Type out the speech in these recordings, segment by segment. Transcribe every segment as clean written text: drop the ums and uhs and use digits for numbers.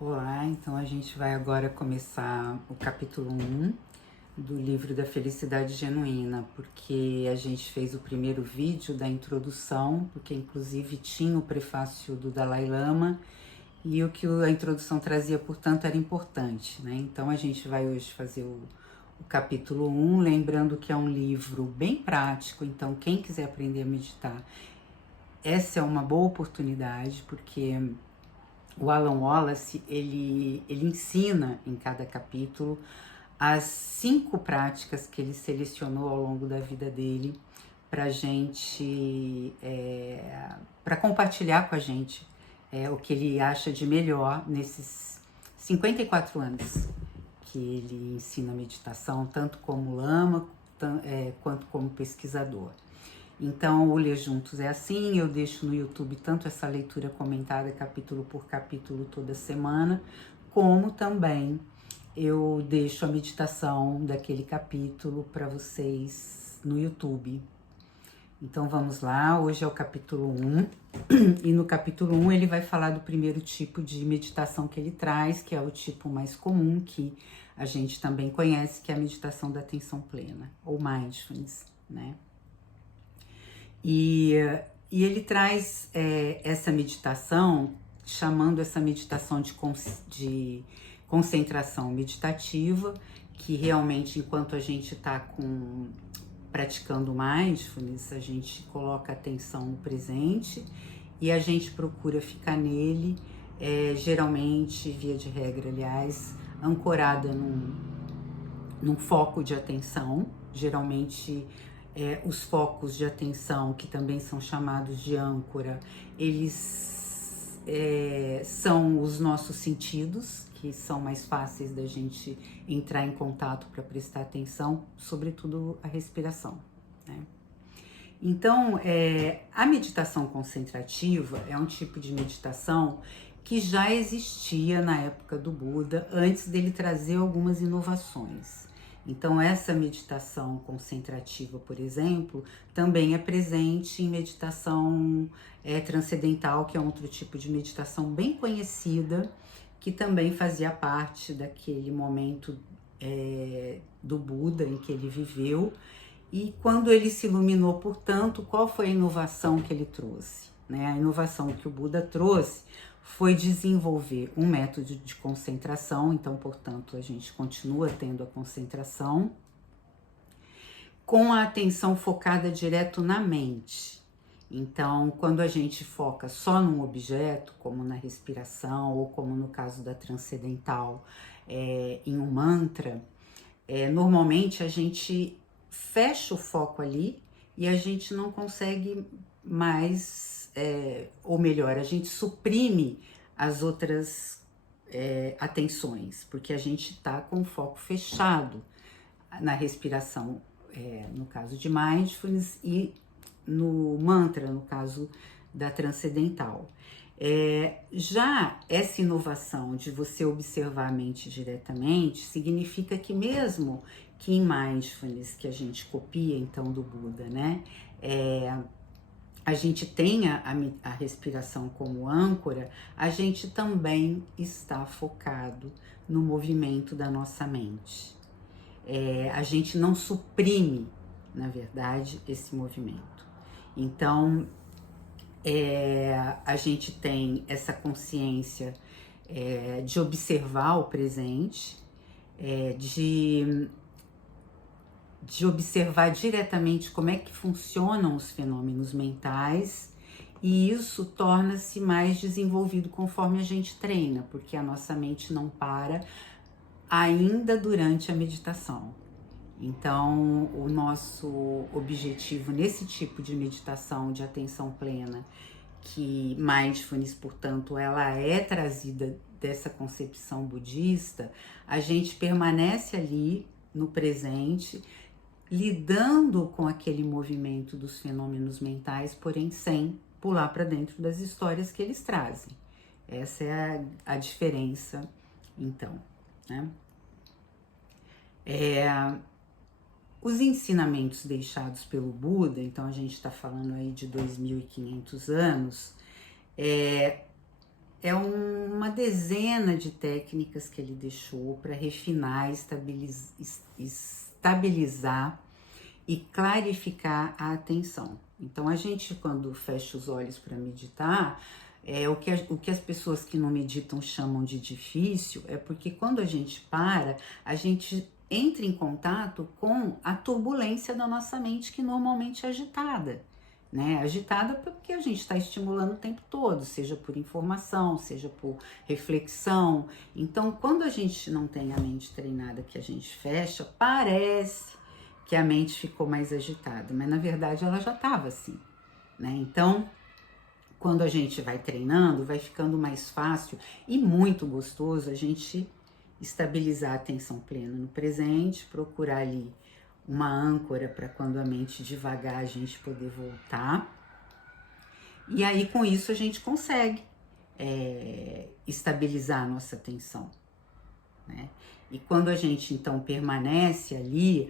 Olá, então a gente vai agora começar o capítulo 1 do livro da Felicidade Genuína, porque a gente fez o primeiro vídeo da introdução, porque inclusive tinha o prefácio do Dalai Lama e o que a introdução trazia, portanto, era importante, né? Então a gente vai hoje fazer o capítulo 1, lembrando que é um livro bem prático, então quem quiser aprender a meditar, essa é uma boa oportunidade, porque o Alan Wallace, ele ensina em cada capítulo as 5 práticas que ele selecionou ao longo da vida dele para gente, para compartilhar com a gente o que ele acha de melhor nesses 54 anos que ele ensina meditação, tanto como lama quanto como pesquisador. Então, o Ler Juntos é assim, eu deixo no YouTube tanto essa leitura comentada capítulo por capítulo toda semana, como também eu deixo a meditação daquele capítulo para vocês no YouTube. Então vamos lá, hoje é o capítulo 1, e no capítulo 1 ele vai falar do primeiro tipo de meditação que ele traz, que é o tipo mais comum, que a gente também conhece, que é a meditação da atenção plena, ou mindfulness, né? E ele traz essa meditação, chamando essa meditação de concentração meditativa, que realmente, enquanto a gente está praticando mindfulness, a gente coloca a atenção no presente e a gente procura ficar nele, geralmente, via de regra, aliás, ancorada num foco de atenção, geralmente os focos de atenção, que também são chamados de âncora, eles são os nossos sentidos, que são mais fáceis da gente entrar em contato para prestar atenção, sobretudo a respiração, né? Então, a meditação concentrativa é um tipo de meditação que já existia na época do Buda, antes dele trazer algumas inovações. Então, essa meditação concentrativa, por exemplo, também é presente em meditação transcendental, que é outro tipo de meditação bem conhecida, que também fazia parte daquele momento do Buda em que ele viveu. E quando ele se iluminou, portanto, qual foi a inovação que ele trouxe? Né? A inovação que o Buda trouxe foi desenvolver um método de concentração, então, portanto, a gente continua tendo a concentração, com a atenção focada direto na mente. Então, quando a gente foca só num objeto, como na respiração, ou como no caso da transcendental, em um mantra, normalmente a gente fecha o foco ali e a gente não consegue mais, ou melhor, a gente suprime as outras atenções, porque a gente está com o foco fechado na respiração, no caso de mindfulness, e no mantra, no caso da transcendental. Já essa inovação de você observar a mente diretamente significa que mesmo que em mindfulness, que a gente copia então do Buda, né, a gente tenha a respiração como âncora, a gente também está focado no movimento da nossa mente. A gente não suprime, na verdade, esse movimento. Então, a gente tem essa consciência de observar o presente, de observar diretamente como é que funcionam os fenômenos mentais, e isso torna-se mais desenvolvido conforme a gente treina, porque a nossa mente não para ainda durante a meditação. Então, o nosso objetivo nesse tipo de meditação de atenção plena, que mindfulness, portanto, ela é trazida dessa concepção budista, a gente permanece ali no presente, lidando com aquele movimento dos fenômenos mentais, porém sem pular para dentro das histórias que eles trazem. Essa é a diferença, então, né? Os ensinamentos deixados pelo Buda, então a gente está falando aí de 2.500 anos, uma dezena de técnicas que ele deixou para refinar, estabilizar e clarificar a atenção. Então, a gente, quando fecha os olhos para meditar, o que as pessoas que não meditam chamam de difícil, é porque quando a gente para, a gente entra em contato com a turbulência da nossa mente, que normalmente é agitada. Né? Agitada porque a gente está estimulando o tempo todo, seja por informação, seja por reflexão. Então, quando a gente não tem a mente treinada, que a gente fecha, parece que a mente ficou mais agitada, mas na verdade ela já estava assim, né? Então, quando a gente vai treinando, vai ficando mais fácil e muito gostoso a gente estabilizar a atenção plena no presente, procurar ali uma âncora para quando a mente devagar a gente poder voltar. E aí com isso a gente consegue estabilizar a nossa atenção, né? E quando a gente então permanece ali,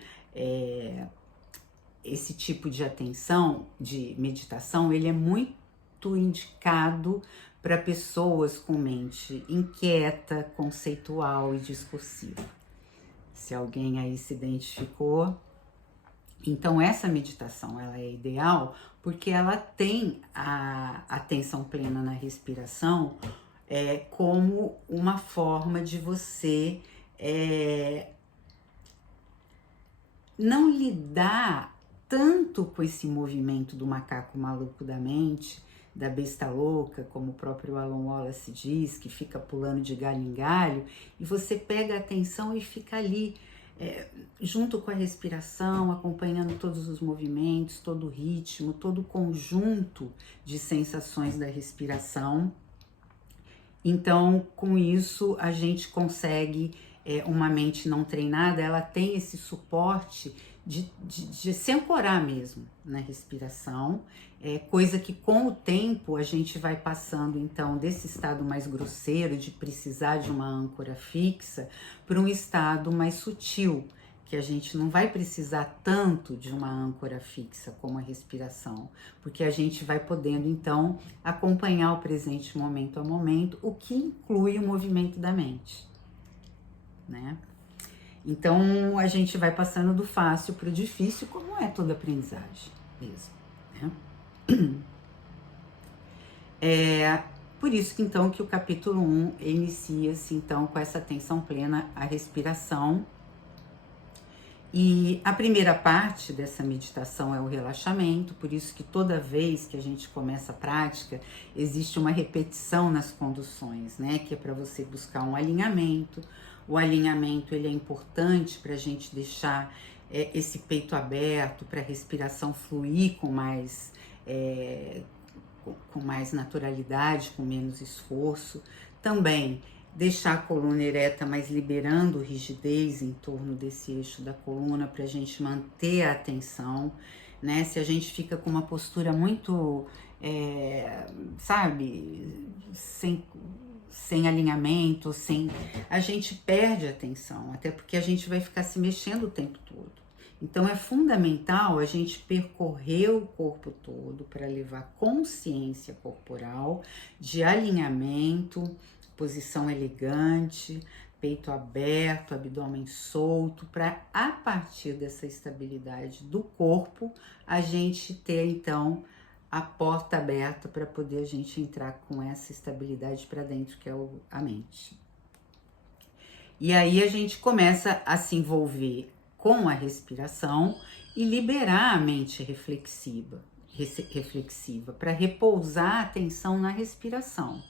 esse tipo de atenção, de meditação, ele é muito indicado para pessoas com mente inquieta, conceitual e discursiva. Se alguém aí se identificou, então essa meditação ela é ideal porque ela tem a atenção plena na respiração como uma forma de você não lidar tanto com esse movimento do macaco maluco da mente, da besta louca, como o próprio Alan Wallace diz, que fica pulando de galho em galho, e você pega a atenção e fica ali junto com a respiração, acompanhando todos os movimentos, todo o ritmo, todo o conjunto de sensações da respiração. Então, com isso, a gente consegue, uma mente não treinada, ela tem esse suporte de se ancorar mesmo na respiração, coisa que com o tempo a gente vai passando então desse estado mais grosseiro de precisar de uma âncora fixa para um estado mais sutil, que a gente não vai precisar tanto de uma âncora fixa como a respiração, porque a gente vai podendo então acompanhar o presente momento a momento, o que inclui o movimento da mente, né? Então a gente vai passando do fácil para o difícil, como é toda aprendizagem mesmo, né? Por isso que então que o capítulo 1 inicia-se então com essa atenção plena à respiração. E a primeira parte dessa meditação é o relaxamento, por isso que toda vez que a gente começa a prática, existe uma repetição nas conduções, né? Que é para você buscar um alinhamento. O alinhamento ele é importante para a gente deixar esse peito aberto, para a respiração fluir com mais naturalidade, com menos esforço. Também deixar a coluna ereta, mas liberando rigidez em torno desse eixo da coluna para a gente manter a atenção, né? Se a gente fica com uma postura muito, sem alinhamento, a gente perde a atenção, até porque a gente vai ficar se mexendo o tempo todo. Então é fundamental a gente percorrer o corpo todo para levar consciência corporal de alinhamento, posição elegante, peito aberto, abdômen solto, para a partir dessa estabilidade do corpo, a gente ter então a porta aberta para poder a gente entrar com essa estabilidade para dentro, que é a mente. E aí a gente começa a se envolver com a respiração e liberar a mente reflexiva para repousar a atenção na respiração.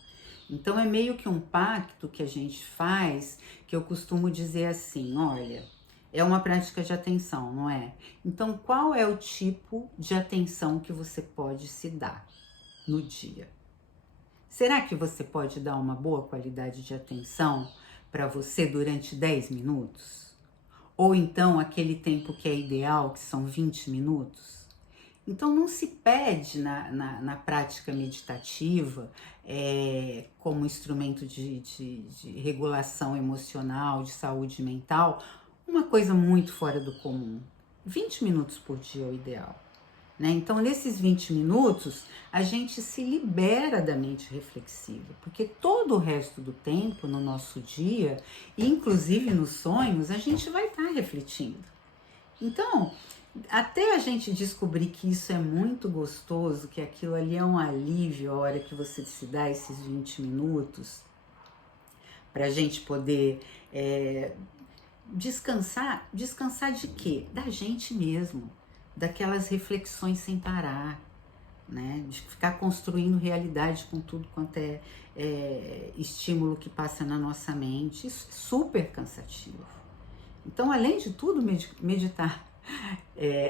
Então é meio que um pacto que a gente faz, que eu costumo dizer assim, olha, é uma prática de atenção, não é? Então qual é o tipo de atenção que você pode se dar no dia? Será que você pode dar uma boa qualidade de atenção para você durante 10 minutos? Ou então aquele tempo que é ideal, que são 20 minutos? Então não se pede na prática meditativa como instrumento de regulação emocional, de saúde mental, uma coisa muito fora do comum. 20 minutos por dia é o ideal. né? Então, nesses 20 minutos, a gente se libera da mente reflexiva, porque todo o resto do tempo no nosso dia, inclusive nos sonhos, a gente vai estar refletindo. Então, até a gente descobrir que isso é muito gostoso, que aquilo ali é um alívio a hora que você se dá esses 20 minutos, para a gente poder descansar. Descansar de quê? Da gente mesmo, daquelas reflexões sem parar, né? De ficar construindo realidade com tudo quanto é estímulo que passa na nossa mente. Isso é super cansativo. Então, além de tudo, meditar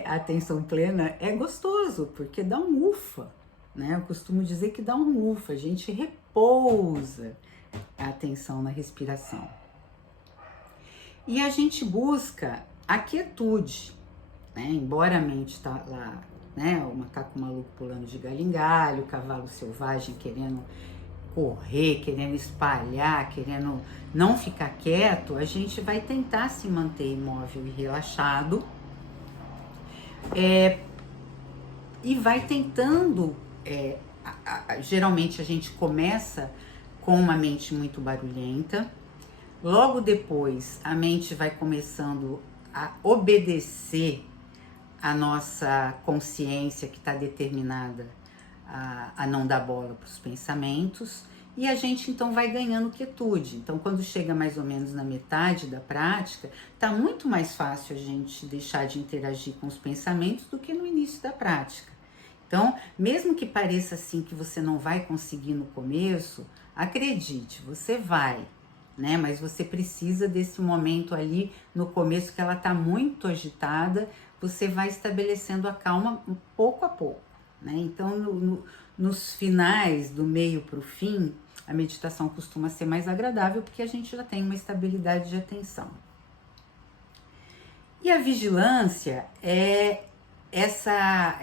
a atenção plena é gostoso, porque dá um ufa, né? Eu costumo dizer que dá um ufa, a gente repousa a atenção na respiração. E a gente busca a quietude, né? Embora a mente está lá, né? O macaco maluco pulando de galho em galho, o cavalo selvagem querendo correr, querendo espalhar, querendo não ficar quieto, a gente vai tentar se manter imóvel e relaxado, e vai tentando, geralmente a gente começa com uma mente muito barulhenta, logo depois a mente vai começando a obedecer a nossa consciência que está determinada a não dar bola para os pensamentos, e a gente então vai ganhando quietude. Então, quando chega mais ou menos na metade da prática, tá muito mais fácil a gente deixar de interagir com os pensamentos do que no início da prática. Então, mesmo que pareça assim que você não vai conseguir no começo, acredite, você vai, né? Mas você precisa desse momento ali no começo que ela tá muito agitada, você vai estabelecendo a calma pouco a pouco, né? Então, nos finais, do meio para o fim, a meditação costuma ser mais agradável porque a gente já tem uma estabilidade de atenção. E a vigilância é essa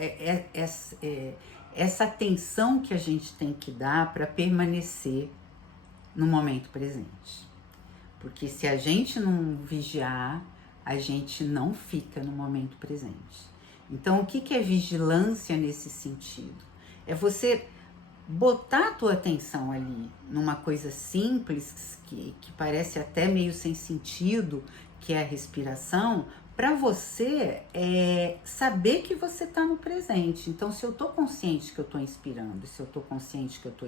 atenção que a gente tem que dar para permanecer no momento presente. Porque se a gente não vigiar, a gente não fica no momento presente. Então, o que é vigilância nesse sentido? É você botar a tua atenção ali numa coisa simples, que parece até meio sem sentido, que é a respiração, para você saber que você está no presente. Então, se eu estou consciente que eu estou inspirando, se eu estou consciente que eu estou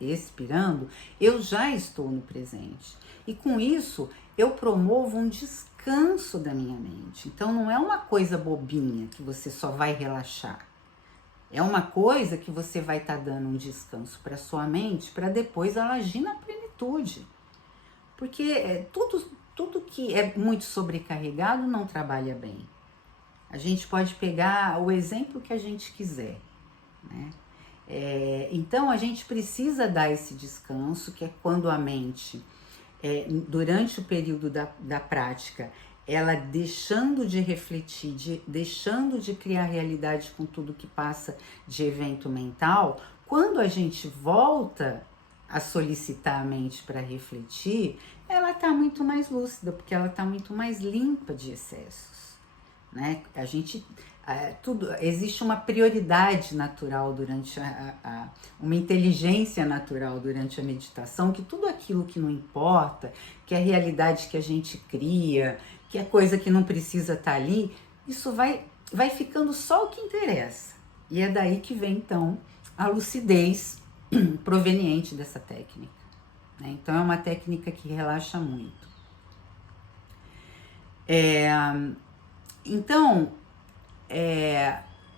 expirando, eu já estou no presente. E com isso, eu promovo um descanso da minha mente. Então, não é uma coisa bobinha que você só vai relaxar. É uma coisa que você vai estar dando um descanso para sua mente, para depois ela agir na plenitude. Porque tudo que é muito sobrecarregado não trabalha bem. A gente pode pegar o exemplo que a gente quiser, né? Então, a gente precisa dar esse descanso, que é quando a mente, durante o período da prática, ela deixando de refletir, deixando de criar realidade com tudo que passa de evento mental, quando a gente volta a solicitar a mente para refletir, ela está muito mais lúcida, porque ela está muito mais limpa de excessos, né? Existe uma prioridade natural durante uma inteligência natural durante a meditação, que tudo aquilo que não importa, que é a realidade que a gente cria, que é coisa que não precisa estar ali, isso vai ficando só o que interessa. E é daí que vem, então, a lucidez proveniente dessa técnica, né? Então, é uma técnica que relaxa muito. Então,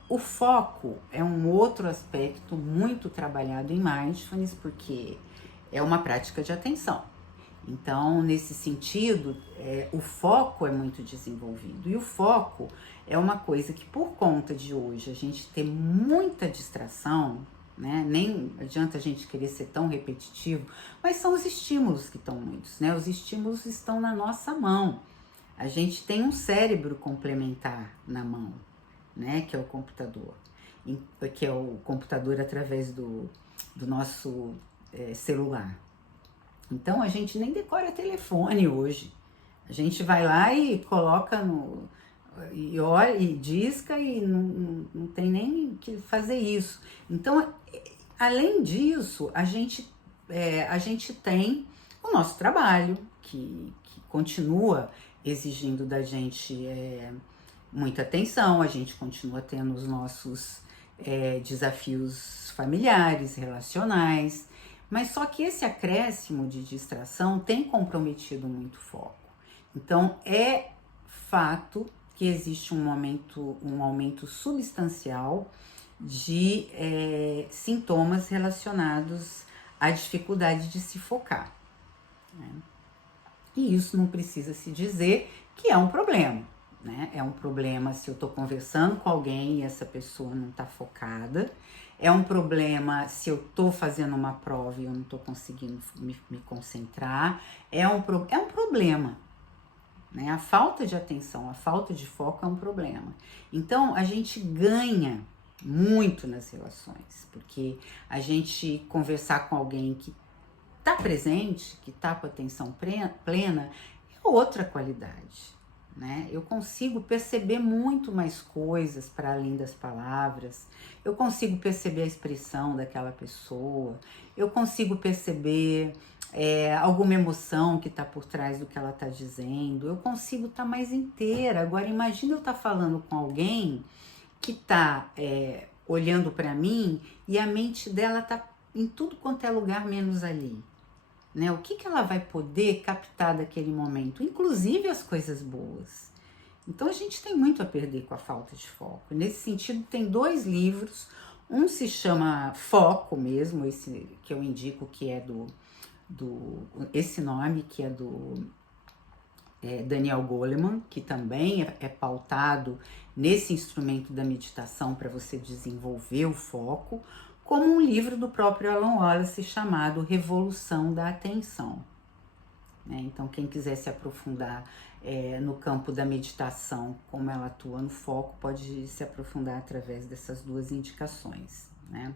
o foco é um outro aspecto muito trabalhado em Mindfulness, porque é uma prática de atenção. Então, nesse sentido, o foco é muito desenvolvido. E o foco é uma coisa que, por conta de hoje, a gente ter muita distração, né? Nem adianta a gente querer ser tão repetitivo, mas são os estímulos que estão muitos, né? Os estímulos estão na nossa mão. A gente tem um cérebro complementar na mão, né? Que é o computador. Que é o computador através do nosso celular. Então, a gente nem decora telefone hoje. A gente vai lá e coloca e olha, e disca e não tem nem que fazer isso. Então, além disso, a gente tem o nosso trabalho, que continua exigindo da gente muita atenção, a gente continua tendo os nossos desafios familiares, relacionais, mas só que esse acréscimo de distração tem comprometido muito o foco. Então, é fato que existe um aumento substancial de sintomas relacionados à dificuldade de se focar, né? E isso não precisa se dizer que é um problema, né? É um problema se eu estou conversando com alguém e essa pessoa não está focada. É um problema se eu estou fazendo uma prova e eu não estou conseguindo me concentrar. É um problema, né? A falta de atenção, a falta de foco é um problema. Então, a gente ganha muito nas relações, porque a gente conversar com alguém que está presente, que está com atenção plena, é outra qualidade, né? Eu consigo perceber muito mais coisas para além das palavras, eu consigo perceber a expressão daquela pessoa, eu consigo perceber alguma emoção que está por trás do que ela está dizendo, eu consigo estar mais inteira. Agora, imagina eu estar falando com alguém que está olhando para mim e a mente dela está em tudo quanto é lugar menos ali, né? O que ela vai poder captar daquele momento, inclusive as coisas boas. Então a gente tem muito a perder com a falta de foco. Nesse sentido, tem 2 livros, um se chama Foco mesmo, esse que eu indico, que é esse nome que é do Daniel Goleman, que também é pautado nesse instrumento da meditação para você desenvolver o foco, como um livro do próprio Alan Wallace chamado Revolução da Atenção, né? Então, quem quiser se aprofundar no campo da meditação, como ela atua no foco, pode se aprofundar através dessas 2 indicações, né?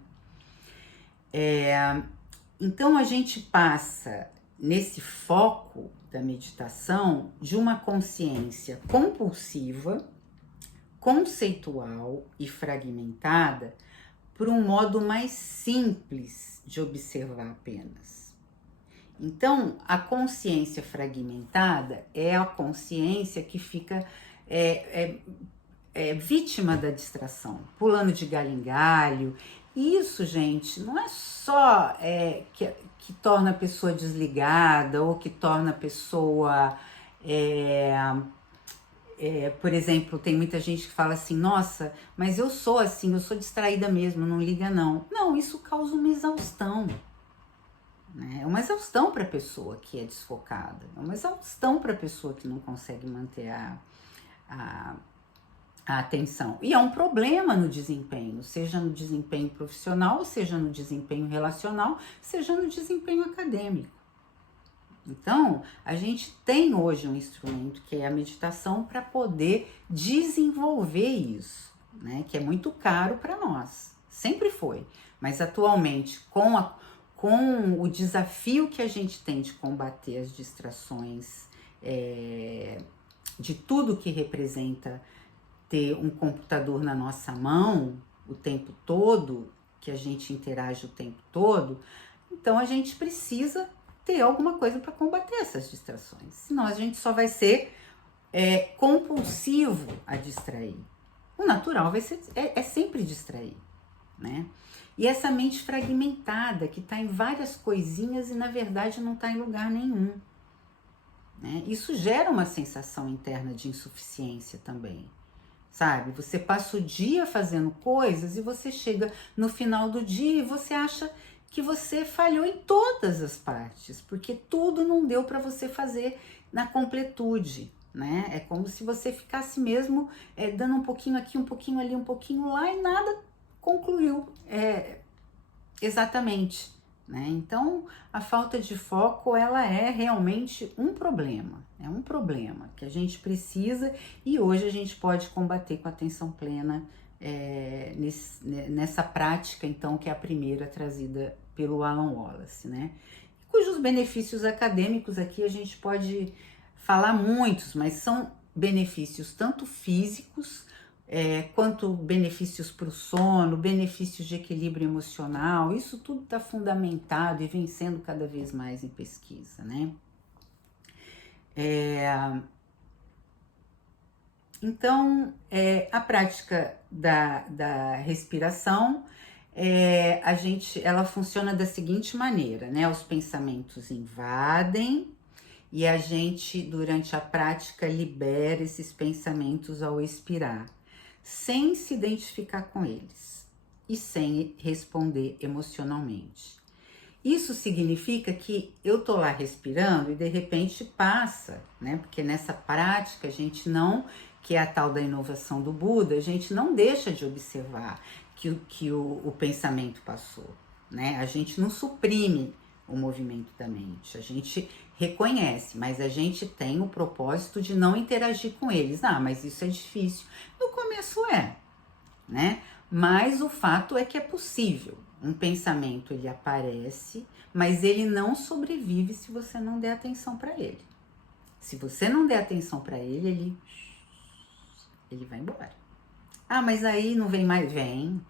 Então, a gente passa nesse foco da meditação de uma consciência compulsiva, conceitual e fragmentada por um modo mais simples de observar apenas. Então, a consciência fragmentada é a consciência que fica vítima da distração, pulando de galho em galho. E isso, gente, não é só que torna a pessoa desligada ou que torna a pessoa... por exemplo, tem muita gente que fala assim, nossa, mas eu sou assim, eu sou distraída mesmo, não liga não. Não, isso causa uma exaustão, né? É uma exaustão para a pessoa que é desfocada, é uma exaustão para a pessoa que não consegue manter a atenção. E é um problema no desempenho, seja no desempenho profissional, seja no desempenho relacional, seja no desempenho acadêmico. Então, a gente tem hoje um instrumento que é a meditação para poder desenvolver isso, né? Que é muito caro para nós, sempre foi, mas atualmente com o desafio que a gente tem de combater as distrações, de tudo que representa ter um computador na nossa mão o tempo todo, que a gente interage o tempo todo, então a gente precisa ter alguma coisa para combater essas distrações, senão a gente só vai ser compulsivo a distrair. O natural vai ser sempre distrair, né? E essa mente fragmentada que está em várias coisinhas e na verdade não está em lugar nenhum, né? Isso gera uma sensação interna de insuficiência também, sabe? Você passa o dia fazendo coisas e você chega no final do dia e você acha que você falhou em todas as partes, porque tudo não deu para você fazer na completude, né? É como se você ficasse mesmo dando um pouquinho aqui, um pouquinho ali, um pouquinho lá e nada concluiu exatamente, né? Então, a falta de foco, ela é realmente um problema, é um problema que a gente precisa e hoje a gente pode combater com atenção plena nessa prática, então, que é a primeira trazida pelo Alan Wallace, né? Cujos benefícios acadêmicos aqui a gente pode falar muitos, mas são benefícios tanto físicos, quanto benefícios para o sono, benefícios de equilíbrio emocional. Isso tudo está fundamentado e vem sendo cada vez mais em pesquisa, né? Então, a prática da respiração, ela funciona da seguinte maneira, né? Os pensamentos invadem e a gente, durante a prática, libera esses pensamentos ao expirar, sem se identificar com eles e sem responder emocionalmente. Isso significa que eu tô lá respirando e de repente passa, né? Porque nessa prática a gente não, que é a tal da inovação do Buda, a gente não deixa de observar que o pensamento passou, né? A gente não suprime o movimento da mente, a gente reconhece, mas a gente tem o propósito de não interagir com eles. Ah, mas isso é difícil. No começo né? Mas o fato é que é possível. Um pensamento, ele aparece, mas ele não sobrevive se você não der atenção para ele. Se você não der atenção para ele, ele vai embora. Ah, mas aí não vem mais? Vem.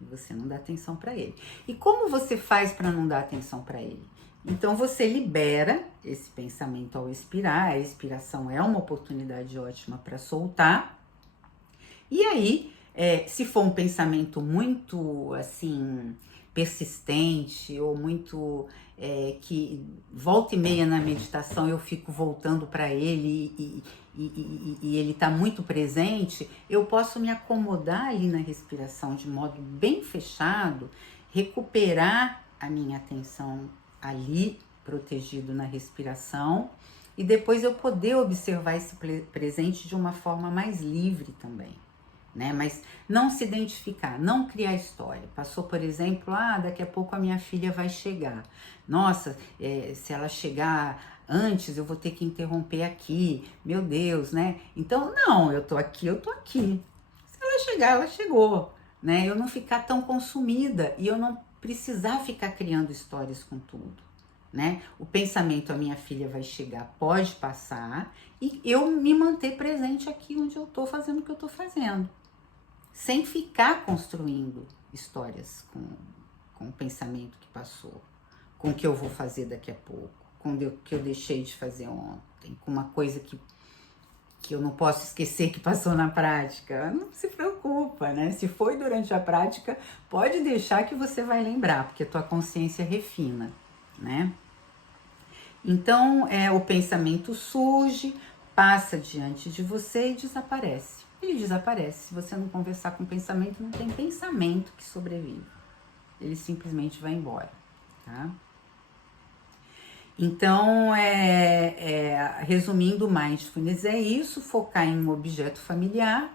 E você não dá atenção para ele. E como você faz para não dar atenção para ele? Então você libera esse pensamento ao expirar. A expiração é uma oportunidade ótima para soltar. E aí, se for um pensamento muito, assim, persistente ou muito que volta e meia na meditação eu fico voltando para ele e ele está muito presente, eu posso me acomodar ali na respiração de modo bem fechado, recuperar a minha atenção ali, protegido na respiração, e depois eu poder observar esse presente de uma forma mais livre também. Né? Mas não se identificar, não criar história. Passou, por exemplo, daqui a pouco a minha filha vai chegar. Nossa, se ela chegar antes, eu vou ter que interromper aqui. Meu Deus, né? Então, não, eu tô aqui. Se ela chegar, ela chegou, né? Eu não ficar tão consumida e eu não precisar ficar criando histórias com tudo, né? O pensamento, a minha filha vai chegar, pode passar, e eu me manter presente aqui onde eu tô fazendo o que eu tô fazendo, sem ficar construindo histórias com o pensamento que passou, com o que eu vou fazer daqui a pouco, com o que eu deixei de fazer ontem, com uma coisa que eu não posso esquecer que passou na prática. Não se preocupa, né? Se foi durante a prática, pode deixar que você vai lembrar, porque a tua consciência refina, né? Então, o pensamento surge, passa diante de você e desaparece. Ele desaparece. Se você não conversar com o pensamento, não tem pensamento que sobrevive. Ele simplesmente vai embora, tá? Então, resumindo, mindfulness é isso, focar em um objeto familiar,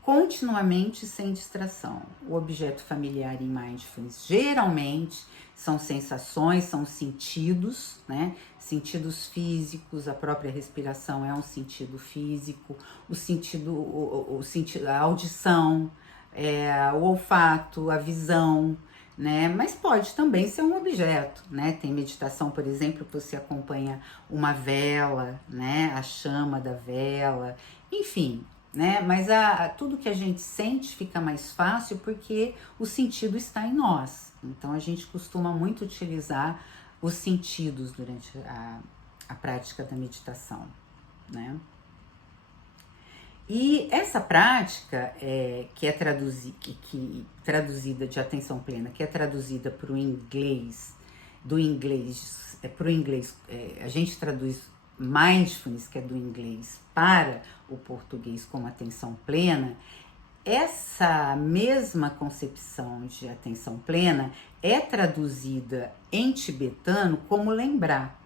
continuamente sem distração. O objeto familiar em mindfulness geralmente são sensações, são sentidos, né? Sentidos físicos, a própria respiração é um sentido físico, o sentido, a audição, o olfato, a visão, né? Mas pode também ser um objeto, né? Tem meditação, por exemplo, que você acompanha uma vela, né? A chama da vela, enfim, né? Mas tudo que a gente sente fica mais fácil porque o sentido está em nós. Então a gente costuma muito utilizar os sentidos durante a prática da meditação, né? E essa prática, que é traduzida de atenção plena, que é traduzida para o inglês, do inglês, para o inglês, a gente traduz mindfulness, que é do inglês, para o português como atenção plena. Essa mesma concepção de atenção plena é traduzida em tibetano como lembrar.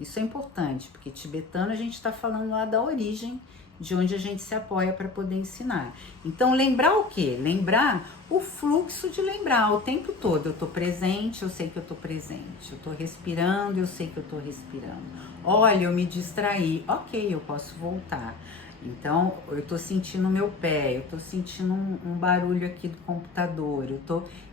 Isso é importante, porque tibetano a gente está falando lá da origem, de onde a gente se apoia para poder ensinar. Então, lembrar o quê? Lembrar o fluxo de lembrar o tempo todo. Eu tô presente, eu sei que eu tô presente. Eu tô respirando, eu sei que eu tô respirando. Olha, eu me distraí. Ok, eu posso voltar. Então, eu tô sentindo o meu pé, eu tô sentindo um barulho aqui do computador,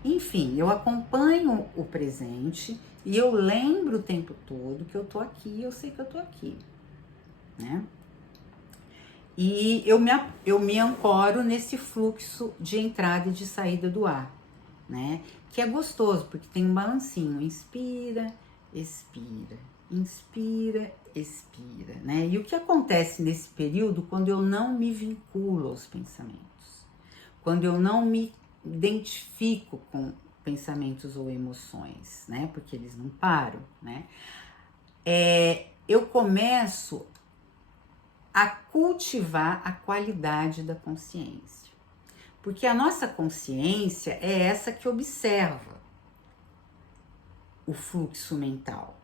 enfim, eu acompanho o presente e eu lembro o tempo todo que eu tô aqui, eu sei que eu tô aqui, né? E eu me ancoro nesse fluxo de entrada e de saída do ar, né? Que é gostoso, porque tem um balancinho. Inspira, expira, inspira, expira, né? E o que acontece nesse período quando eu não me vinculo aos pensamentos? Quando eu não me identifico com pensamentos ou emoções, né? Porque eles não param, né? Eu começo a cultivar a qualidade da consciência. Porque a nossa consciência é essa que observa o fluxo mental.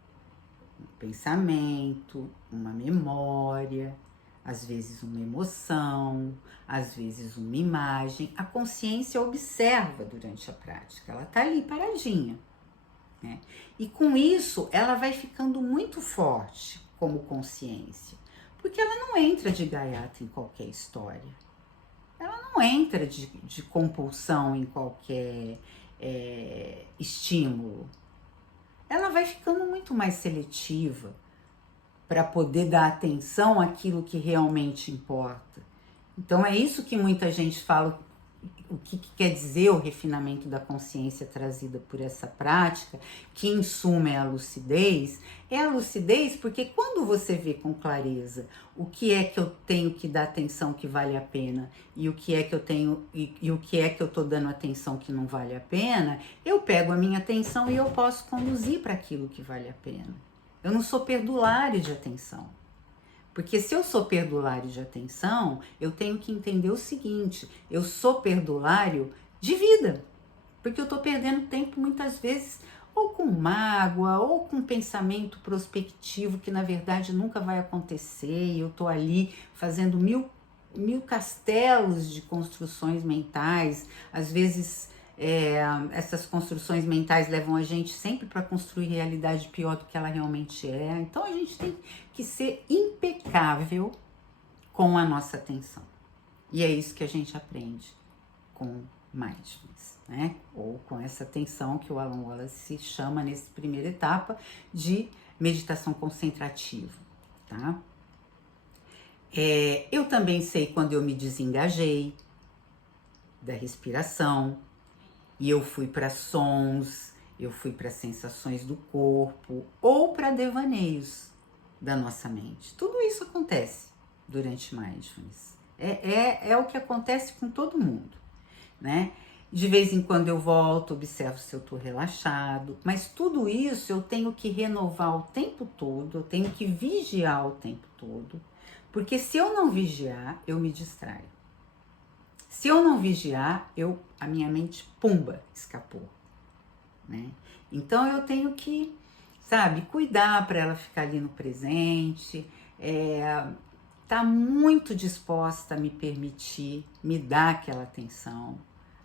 Um pensamento, uma memória, às vezes uma emoção, às vezes uma imagem. A consciência observa durante a prática, ela está ali paradinha, né? E com isso, ela vai ficando muito forte como consciência, porque ela não entra de gaiata em qualquer história, ela não entra de compulsão em qualquer estímulo. Ela vai ficando muito mais seletiva para poder dar atenção àquilo que realmente importa. Então é isso que muita gente fala, o que quer dizer o refinamento da consciência trazida por essa prática, que em suma é a lucidez. É a lucidez porque quando você vê com clareza o que é que eu tenho que dar atenção que vale a pena e o que é que eu tenho e o que é que eu tô dando atenção que não vale a pena, eu pego a minha atenção e eu posso conduzir para aquilo que vale a pena. Eu não sou perdulário de atenção. Porque se eu sou perdulário de atenção, eu tenho que entender o seguinte: eu sou perdulário de vida. Porque eu estou perdendo tempo muitas vezes ou com mágoa, ou com pensamento prospectivo que na verdade nunca vai acontecer, e eu estou ali fazendo mil castelos de construções mentais. Às vezes essas construções mentais levam a gente sempre para construir realidade pior do que ela realmente é. Então a gente tem que ser impecável com a nossa atenção. E é isso que a gente aprende com mindfulness, né? Ou com essa atenção que o Alan Wallace chama nessa primeira etapa de meditação concentrativa, tá? Eu também sei quando eu me desengajei da respiração e eu fui para sons, eu fui para sensações do corpo ou para devaneios da nossa mente. Tudo isso acontece durante mindfulness. É o que acontece com todo mundo, né? De vez em quando eu volto, observo se eu estou relaxado, mas tudo isso eu tenho que renovar o tempo todo, eu tenho que vigiar o tempo todo, porque se eu não vigiar, eu me distraio. Se eu não vigiar, a minha mente, pumba, escapou, né? Então eu tenho que, cuidar para ela ficar ali no presente, tá muito disposta a me permitir, me dar aquela atenção.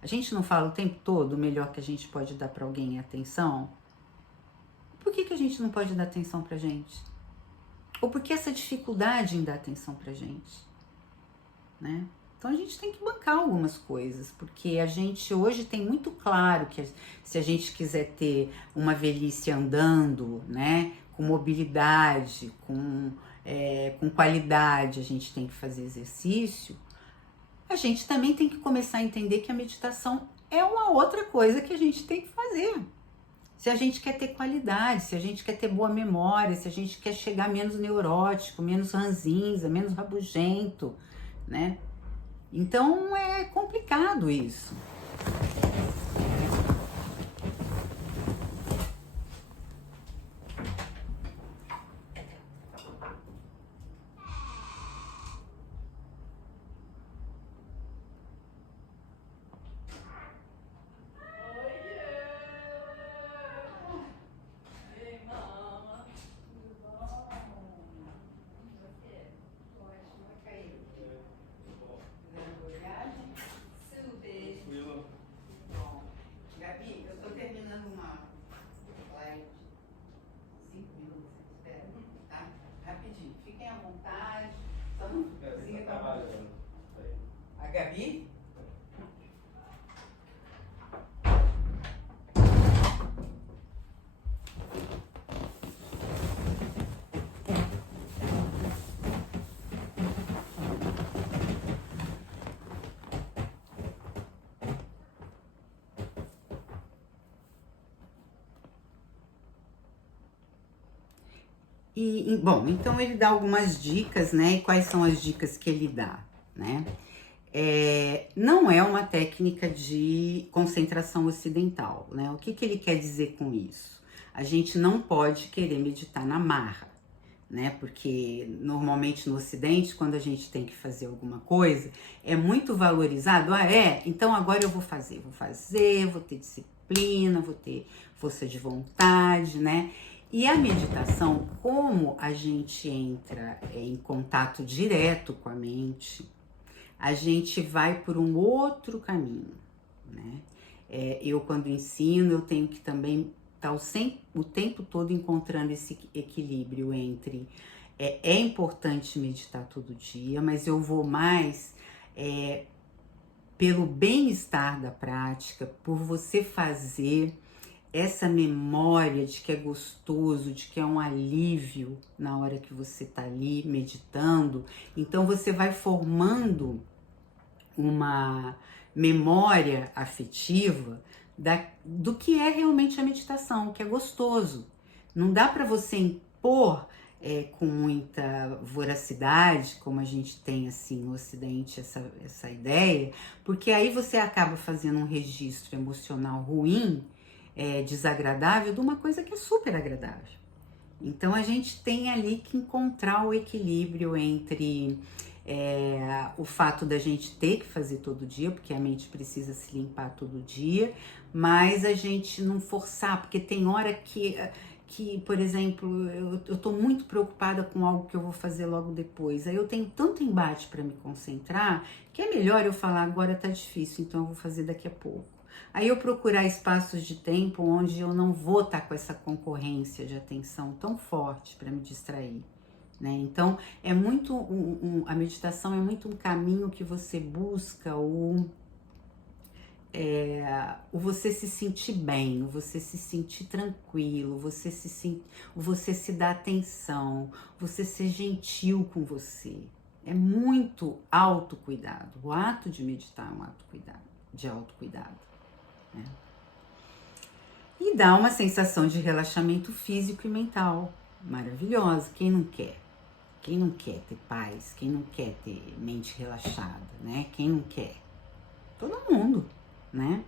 A gente não fala o tempo todo o melhor que a gente pode dar para alguém é atenção? Por que a gente não pode dar atenção pra gente? Ou por que essa dificuldade em dar atenção pra gente, né? Então a gente tem que bancar algumas coisas, porque a gente hoje tem muito claro que se a gente quiser ter uma velhice andando, né, com mobilidade, com qualidade, a gente tem que fazer exercício. A gente também tem que começar a entender que a meditação é uma outra coisa que a gente tem que fazer. Se a gente quer ter qualidade, se a gente quer ter boa memória, se a gente quer chegar menos neurótico, menos ranzinza, menos rabugento, né? Então é complicado isso. Fiquem à vontade. A Gabi? Bom, então ele dá algumas dicas, né? E quais são as dicas que ele dá, né? Não é uma técnica de concentração ocidental, né? O que ele quer dizer com isso? A gente não pode querer meditar na marra, né? Porque normalmente no Ocidente, quando a gente tem que fazer alguma coisa, é muito valorizado. Então agora eu vou fazer, vou ter disciplina, vou ter força de vontade, né? E a meditação, como a gente entra em contato direto com a mente, a gente vai por um outro caminho, né? Eu, quando ensino, eu tenho que também estar o tempo todo encontrando esse equilíbrio entre é importante meditar todo dia, mas eu vou mais pelo bem-estar da prática, por você fazer essa memória de que é gostoso, de que é um alívio na hora que você está ali meditando. Então você vai formando uma memória afetiva do que é realmente a meditação, que é gostoso. Não dá para você impor com muita voracidade, como a gente tem assim no Ocidente essa ideia, porque aí você acaba fazendo um registro emocional ruim, desagradável, de uma coisa que é super agradável. Então a gente tem ali que encontrar o equilíbrio entre o fato da gente ter que fazer todo dia, porque a mente precisa se limpar todo dia, mas a gente não forçar, porque tem hora que por exemplo, eu tô muito preocupada com algo que eu vou fazer logo depois. Aí eu tenho tanto embate para me concentrar, que é melhor eu falar, agora tá difícil, então eu vou fazer daqui a pouco. Aí eu procurar espaços de tempo onde eu não vou estar com essa concorrência de atenção tão forte para me distrair, né? Então, é muito a meditação é muito um caminho que você busca o você se sentir bem, o você se sentir tranquilo, você se dar atenção, você ser gentil com você. É muito autocuidado. O ato de meditar é um ato de autocuidado, né? E dá uma sensação de relaxamento físico e mental maravilhosa. Quem não quer? Quem não quer ter paz? Quem não quer ter mente relaxada, né? Quem não quer? Todo mundo, né?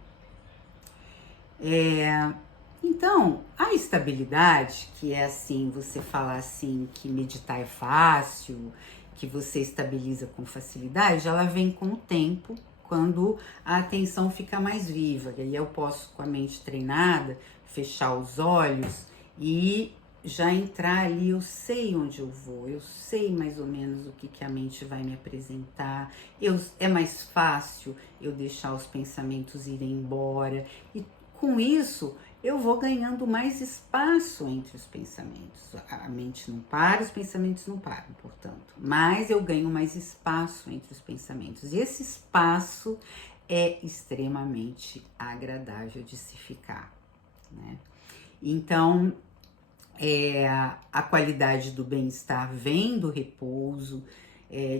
Então, a estabilidade, que é assim, você falar assim que meditar é fácil, que você estabiliza com facilidade, ela vem com o tempo, quando a atenção fica mais viva. E aí eu posso, com a mente treinada, fechar os olhos e já entrar ali, eu sei onde eu vou, eu sei mais ou menos o que a mente vai me apresentar, é mais fácil eu deixar os pensamentos irem embora, e com isso eu vou ganhando mais espaço entre os pensamentos. A mente não para, os pensamentos não param, portanto, mas eu ganho mais espaço entre os pensamentos, e esse espaço é extremamente agradável de se ficar, né? Então, a qualidade do bem-estar vem do repouso,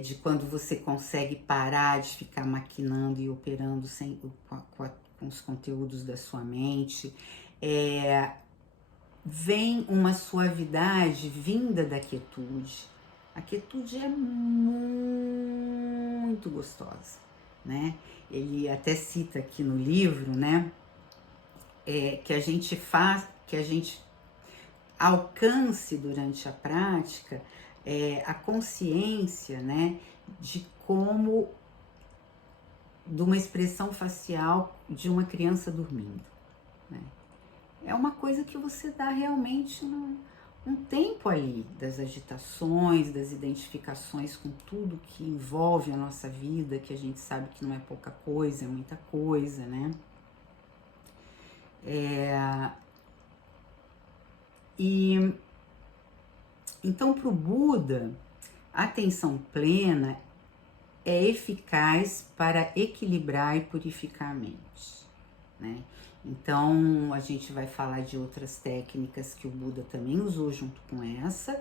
de quando você consegue parar de ficar maquinando e operando com os conteúdos da sua mente. Vem uma suavidade vinda da quietude. A quietude é muito gostosa, né? Ele até cita aqui no livro, né? Que a gente alcance durante a prática a consciência, né, de como, de uma expressão facial de uma criança dormindo, né? É uma coisa que você dá realmente um tempo ali das agitações, das identificações com tudo que envolve a nossa vida, que a gente sabe que não é pouca coisa, é muita coisa, né? E então, para o Buda, a atenção plena é eficaz para equilibrar e purificar a mente, né? Então, a gente vai falar de outras técnicas que o Buda também usou junto com essa,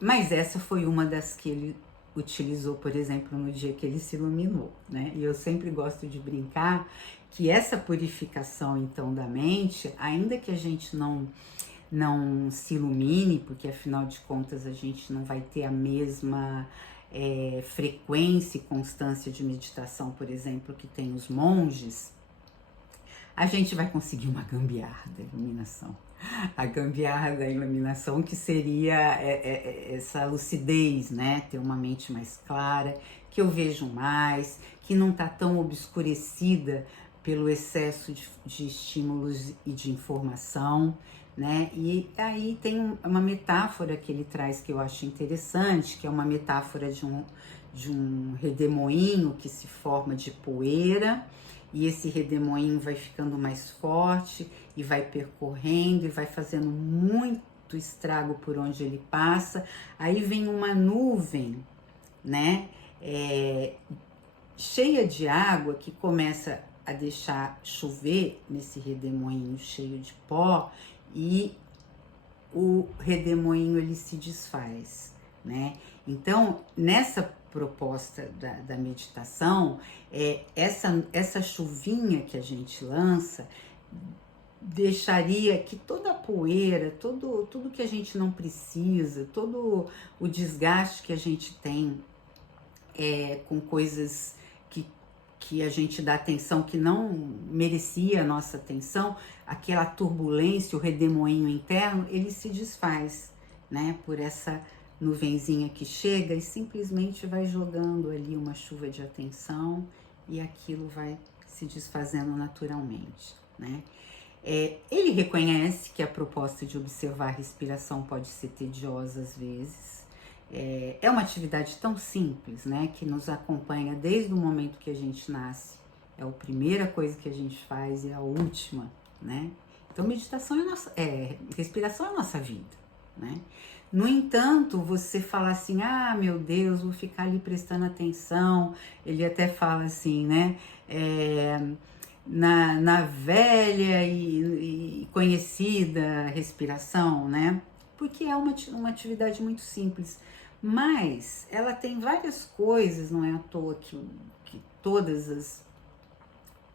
mas essa foi uma das que ele utilizou, por exemplo, no dia que ele se iluminou, né? E eu sempre gosto de brincar que essa purificação, então, da mente, ainda que a gente não não se ilumine, porque afinal de contas a gente não vai ter a mesma frequência e constância de meditação, por exemplo, que tem os monges, a gente vai conseguir uma gambiarra da iluminação. A gambiarra da iluminação, que seria essa lucidez, né? Ter uma mente mais clara, que eu vejo mais, que não está tão obscurecida pelo excesso de estímulos e de informação, né? E aí tem uma metáfora que ele traz que eu acho interessante, que é uma metáfora de um redemoinho que se forma de poeira, e esse redemoinho vai ficando mais forte e vai percorrendo e vai fazendo muito estrago por onde ele passa. Aí vem uma nuvem, né, cheia de água, que começa a deixar chover nesse redemoinho cheio de pó, e o redemoinho ele se desfaz, né? Então, nessa proposta da meditação, essa chuvinha que a gente lança deixaria que toda a poeira, tudo que a gente não precisa, todo o desgaste que a gente tem com coisas que a gente dá atenção, que não merecia a nossa atenção, aquela turbulência, o redemoinho interno, ele se desfaz, né, por essa nuvenzinha que chega e simplesmente vai jogando ali uma chuva de atenção, e aquilo vai se desfazendo naturalmente, né. Ele reconhece que a proposta de observar a respiração pode ser tediosa às vezes. É uma atividade tão simples, né, que nos acompanha desde o momento que a gente nasce. É a primeira coisa que a gente faz e a última, né? Então, meditação respiração é a nossa vida, né? No entanto, você fala assim, meu Deus, vou ficar ali prestando atenção. Ele até fala assim, né? Na velha e conhecida respiração, né? Porque é uma atividade muito simples, mas ela tem várias coisas, não é à toa que todas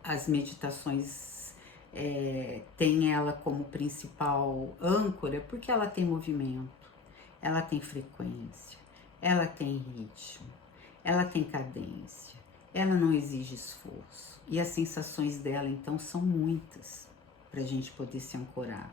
as meditações têm ela como principal âncora, porque ela tem movimento, ela tem frequência, ela tem ritmo, ela tem cadência, ela não exige esforço, e as sensações dela então são muitas para a gente poder se ancorar.